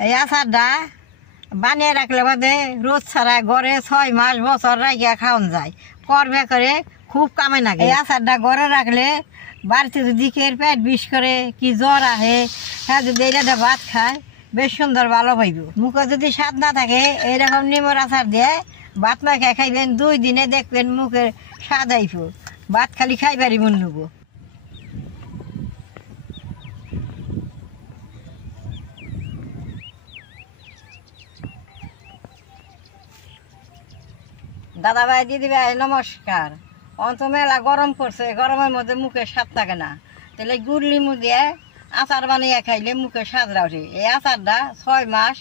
এই আচারটা বানিয়ে রাখলে বাদে রোজ ছাড়া ঘরে 6 মাস বছর রাখিয়া খাওয়ান যায়। করবে করে খুব কামে লাগে। এই আচারটা ঘরে রাখলে বাড়িতে যদি কের পেট বিষ করে কি জ্বর আহে, হ্যাঁ যদি এইটা ভাত খায় বেশ সুন্দর ভালো পাইব। মুখে যদি স্বাদ না থাকে এইরকম নিমর আচার দিয়ে ভাত মাখায় খাইবেন, 2 দিনে দেখবেন মুখের স্বাদ আইব, ভাত খালি খাইবারই মন নেব। দাদা ভাই দিদি ভাই নমস্কার। অন্ত মেলা গরম পড়ছে, গরমের মধ্যে মুখে স্বাদ থাকে না, তাহলে গুড় লিমু দিয়ে আচার বানিয়ে খাইলে মুখে স্বাদ ওঠে। এই আচারটা 6 মাস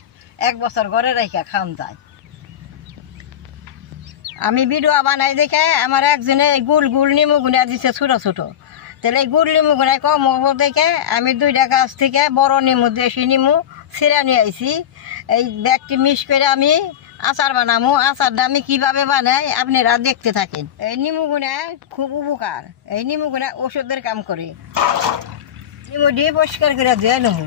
1 বছর ঘরে রেখে খাওয়ান যায়। আমি ভিডিও বানাই দেখে আমার একজনে গুল গুল নিমু গুনা দিছে ছোটো ছোটো, তাহলে এই গুড় লিমু গুনায় কম হবো দেখে আমি 2টা গাছ থেকে বড় নিমু দেশি নিমু ছিঁড়ে নিয়ে আইছি। এই ব্যাগটি মিক্স করে আমি আচার বানামু। আচারটা আমি কীভাবে বানাই আপনারা দেখতে থাকেন। এই নিমু গুনা খুব উপকার, এই নিমু গুনা ওষুধের কাম করে। নিমু দিয়ে পরিষ্কার করে ধুয়ে নেবো।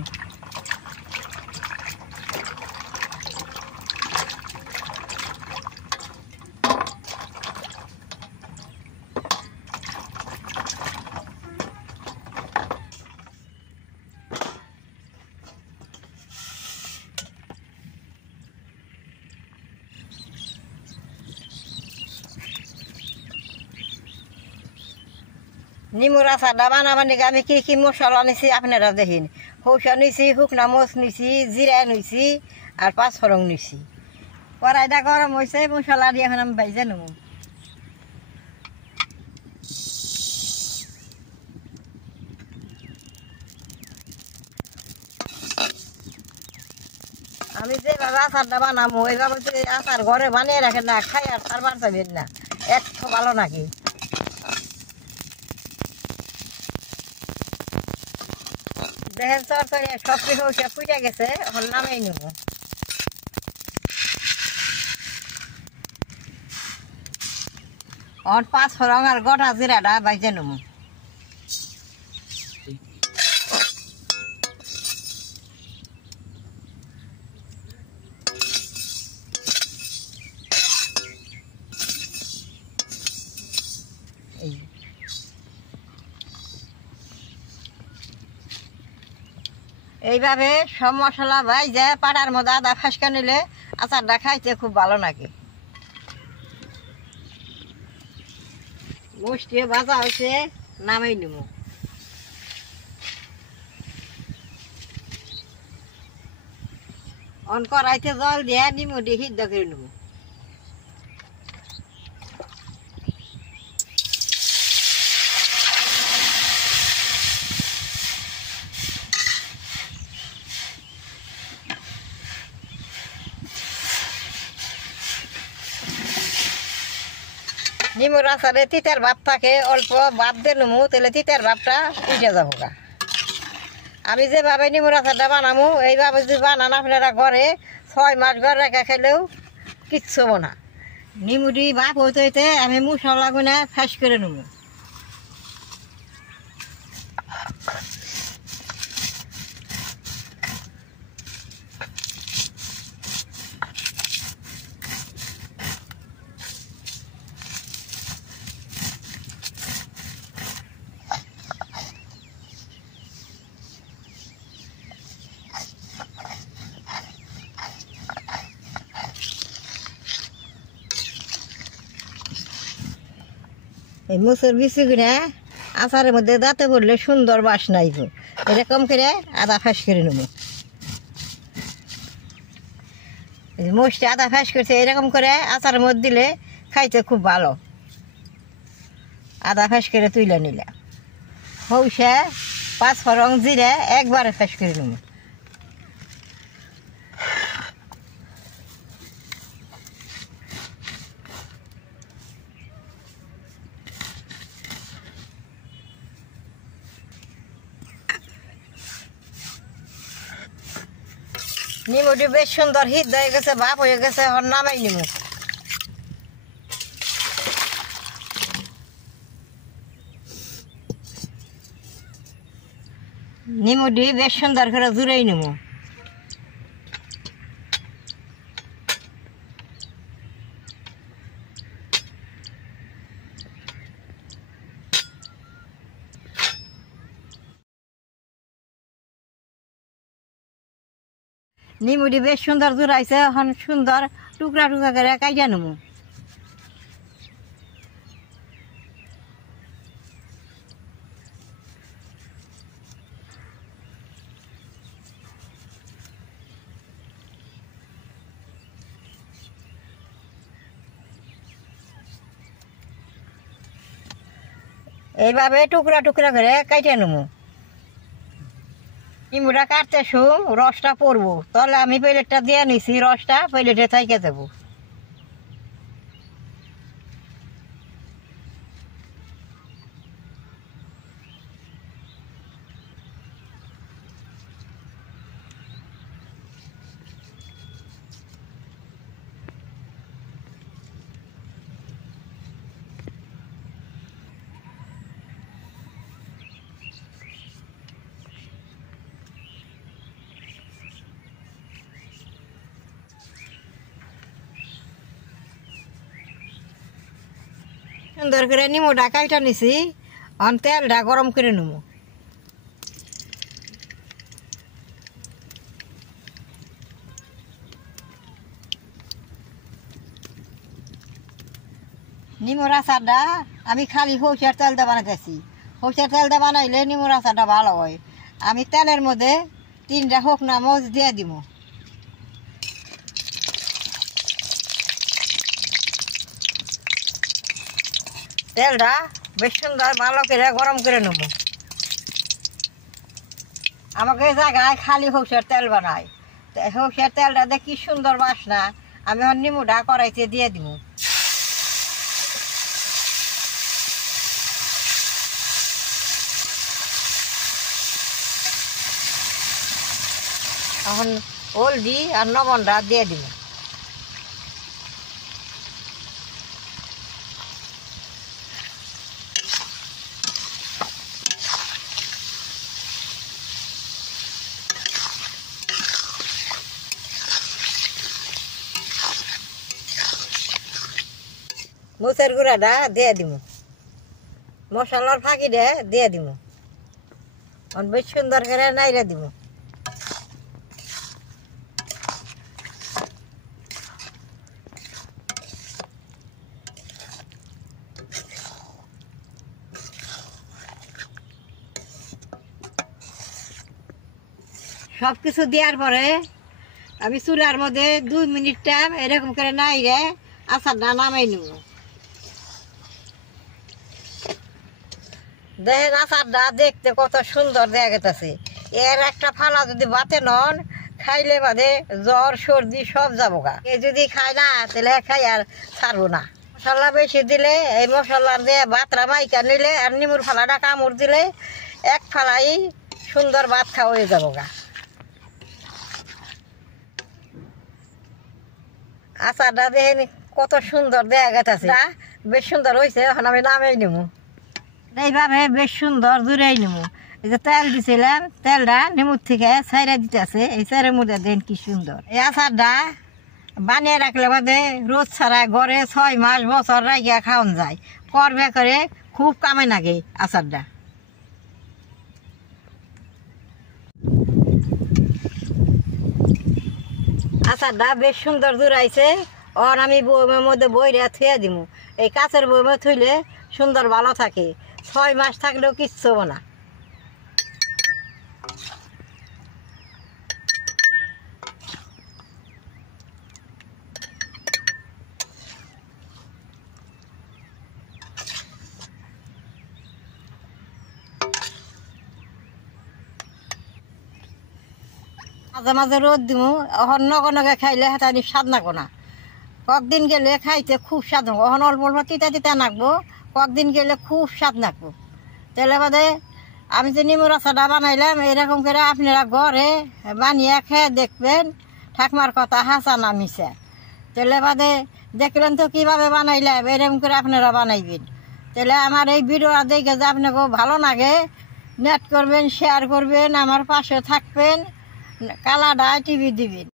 নিমুর আচারটা বানাবানি আমি কি কি মশলা নিছি আপনারা দেখেন। সৌসা নিছি, শুকনা মরিচ নিছি, জিরা নিছি আর 5 ফোড়ন নিছি। কড়াইটা গরম হয়েছে, মশলা দিয়ে এখন আমি বাইজে নেব। আমি যেভাবে আচারটা বানাবো এইভাবে যদি আচার ঘরে বানিয়ে রাখেন না, খাই আর তারবার যাবেন না, এত ভালো নাকি। দেখেন তরকারি সব কিছু ফুটে গেছে, এখন নামাই নেব। এখন 5 ফোড়ন আর গোটা জিরাটা বাইজে নেব। এইভাবে সব মশলা বাইজে পাড়ার মধ্যে আদা ফাঁসকা নিলে আচারটা খাইতে খুব ভালো লাগে। মুষ্টি ভাজা হয়েছে, নামাই নেব। অন কড়াইতে জল দিয়ে নিমু দিয়ে সিদ্ধ করে নেব। নিমুর আচারে তিতার ভাব থাকে, অল্প ভাব দিয়ে নেবো, তাহলে তিতার ভাবটা উঠে যাবো গা। আমি যেভাবে নিমুর আচারটা বানাবো এইভাবে যদি বানান আপনারা ঘরে 6 মাস ঘরে রেখে খেলেও কিচ্ছু হবো না। নিমুটি ভাব হইতে হইতে আমি মশলা গুনা ফ্যাস করে নেবো। এই মুসুর বিচিগুলা আচারের মধ্যে দাঁতে পড়লে সুন্দর বাসনা আইব। এরকম করে আদা ফাঁস করে নেব। মোষটি আদা ফাঁস করছে, এরকম করে আচারের মধ্যে দিলে খাইতে খুব ভালো। আদা ফাঁস করে তুলে নিলে সৌসা 5 ফোড়ন জিরা একবারে ফাঁস করে নেব। নিমুটি বেশ সুন্দর হিট হয়ে গেছে, ভাপ হয়ে গেছে, এখন নামাই নিমু। নিমুটি বেশ সুন্দর করে জুড়েই নেবো। নিমুটি বেশ সুন্দর জোড়াইছে, এখন সুন্দর টুকরা টুকরা করে কাইটা নেবো। এইভাবে টুকরা টুকরা করে কাইটে নেবো। নিমুটা কাটতে রসটা পড়বো, তাহলে আমি প্লেটটা দিয়ে নিছি, রসটা প্লেটে থাইকে দেবো। সুন্দর করে নিমুটা কাইটা নিছি, এখন তেলটা গরম করে নেবো। নিমুর আচারটা আমি খালি সরষের তেল দিয়ে বানাইতেছি। সরষের তেল দিয়ে বানাইলে নিমুর আচারটা ভালো হয়। আমি তেলের মধ্যে 3টা শুকনা মরিচ দিয়ে দিব। তেলটা বেশ সুন্দর ভালো করে গরম করে নেব। আমাকে এই জায়গায় খালি সরষের তেল বানাই, সরষের তেলটা দেখি সুন্দর বাসনা। আমি এখন নিমুটা কড়াইতে দিয়ে দিব। এখন হলদি আর লবণটা দিয়ে দিব। মরিচের গুঁড়াটা দিয়ে দিব, মশলার ফাঁকিটা দিয়ে দিব। বেশ সুন্দর করে নাইড়ে দিব। সব কিছু দেওয়ার পরে আমি চুলার মধ্যে 2 মিনিট টাইম এরকম করে নাইড়ে আচারটা নামাই নেব। দেখেন আচারটা দেখতে কত সুন্দর দেখা গেছে। এর একটা ফালা যদি বাতে নন খাইলে বাদে জ্বর সর্দি সব যাবো গা। এ যদি খায় না তাহলে খাই আর ছাড়বো না। মশলা বেশি দিলে এই মশলার দিয়ে ভাতটা মাইকা নিলে আর নিমুর ফালাটা কামড় দিলে এক ফালাই সুন্দর ভাত খাওয়া হয়ে যাবো গা। আচারটা দেখেন কত সুন্দর দেখা গেছে, বেশ সুন্দর হয়েছে। এখন আমি নামাই নেবো। এইভাবে বেশ সুন্দর জুড়াই নেবো। এই যে তেল দিছিলাম, তেলটা নেমুর থেকে ছাইরা দিতেছে, এই ছাইরের মধ্যে দেন কি সুন্দর। এই আচারটা বানিয়ে রাখলে বাদে রোজ ছাড়া ঘরে 6 মাস বছর রাখিয়া খাওয়ান যায়। করবে করে খুব কামে লাগে আচারটা। আচারটা বেশ সুন্দর জুড়াইছে। আর আমি বইমের মধ্যে বইরা থুয়ে দিব। এই কাঁচের বইমে থইলে সুন্দর ভালো থাকে, 6 মাস থাকলেও কিচ্ছু হবে না। মাঝে মাঝে রোদ দিব, এখন নগে নগে খাইলে হেতানি স্বাদ নাগো না। কয়েকদিন গেলে খাইতে খুব স্বাদ নাগবো। এখন অল্প অল্প তিতা তিতা নাগবো, কয়েকদিন গেলে খুব স্বাদ নাগবো। তাহলে বাদে আমি যে নিমুর আচারটা বানাইলাম এরকম করে আপনারা ঘরে বানিয়ে খেয়ে দেখবেন। ঠাকুমার কথা হাসা না মিশা। তাহলে বাদে দেখলেন তো কীভাবে বানাইলাম, এরকম করে আপনারা বানাইবেন। তাহলে আমার এই ভিডিওটা দেখে যে আপনাকে ভালো লাগে, নেট করবেন, শেয়ার করবেন, আমার পাশে থাকবেন, কালাডা টিভি দিবেন।